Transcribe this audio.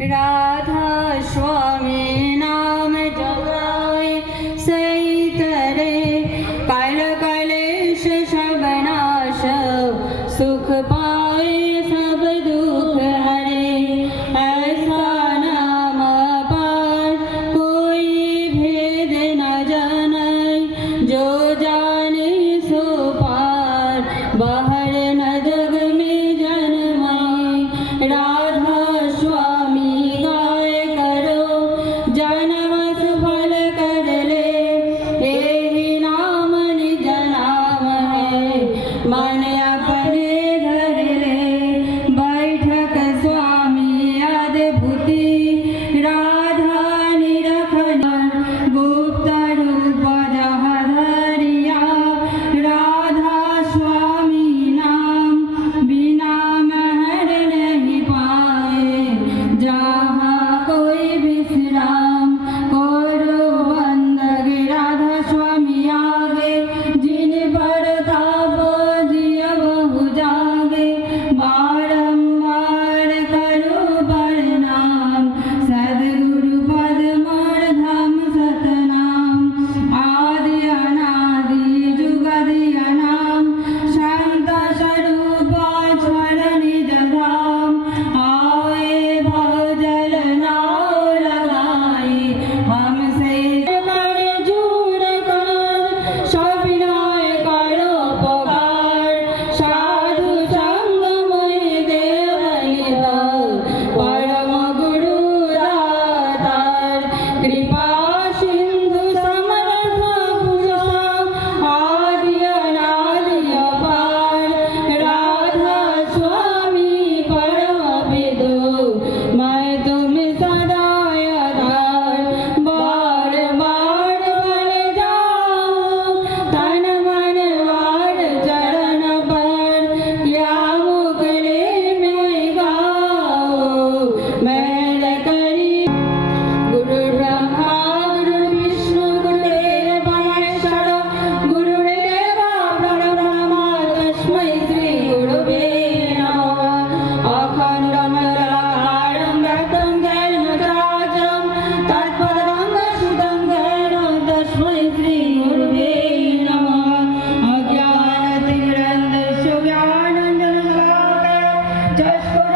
राधा स्वामी नाम जगाए सही तरे काल कलेश शबनाश सुख पाए सब दुख हरे ऐसा नाम पार कोई भेद न जाने जो जाने सो पार बाहर न जग में जन्माए राधा स्वामी गाय करो जन्म सफल कर ले यही नाम निज नाम है मन अपने धर ले बैठक स्वामी अद्भुति राधा निरखन गुप्त रूप जहाँ धरिया राधा स्वामी नाम बिना महर नहीं पाए जहाँ कोई विश्राम करो बंदग राधा स्वामी आगे जिन पर ताप जिय बहु जागे बारंबार करो प्रणाम सद्गुरु पद मोर धाम सतनाम आदि अनादि जुगदि अनाम शांत स्वरूप क्षर निज धाम आए भवजल नाव लगाए हमसे कर जुड़ कर सविनय करो पुकार साधु संगमय देवलित परम गुरु दातार कृपा सिंधु समर्थ पुरुष आदि अनादि अपार राधा स्वामी परम विदु मैं तुम सदा आधार बार बार बन जाओ तन मन वार चरण पर क्या मुकले में गाओ मैल करी गुरु ब्रह्मा गुरु विष्णु गुरुदेव महेश्वर गुरुदेव ब्रह्मा तस्मै श्री गुरुवे नमः अखण्डमण्डलाकारं व्याप्तं येन चराचरं तत्पदं दर्शितं येन तस्मै श्री गुरुवे नमः अज्ञानतिमिरन्धस्य ज्ञानाञ्जनशलाकया चक्षुरुन्मिलितं